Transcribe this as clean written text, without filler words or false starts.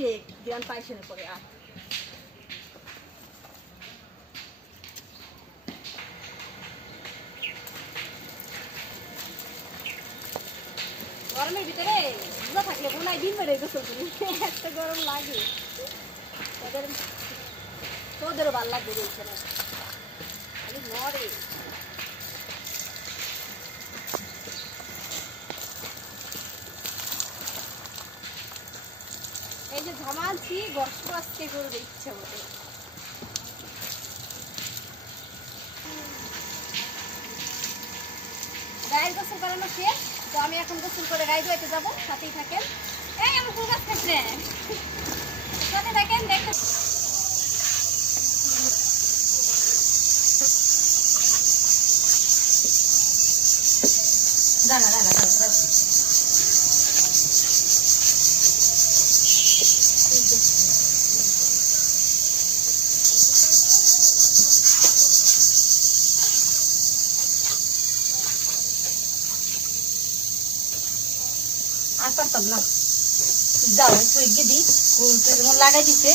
শেখ জ্ঞান পাইছেন করে আর গরমের ভিতরে রোজা থাকলে মনে হয় দিন বেড়ে গোসল করি এত গরম লাগে তোদেরও ভালো লাগবে বলছে না খালি মরে এই যে ঝামালছি গস্ত আজকে করবে ইচ্ছা মতো গায়ের গোসল করানো শেষ তো আমি এখন গোসল করে গায়ে ধুইতে যাবো সাথেই থাকেন এই আমার ফুল গাছ থাকছে সাথে থাকেন দেখেন দাঁড়া দাঁড়া দাঁড়া আর পারতাম না যাও একটু এগিয়ে দিই লাগাই দিচ্ছে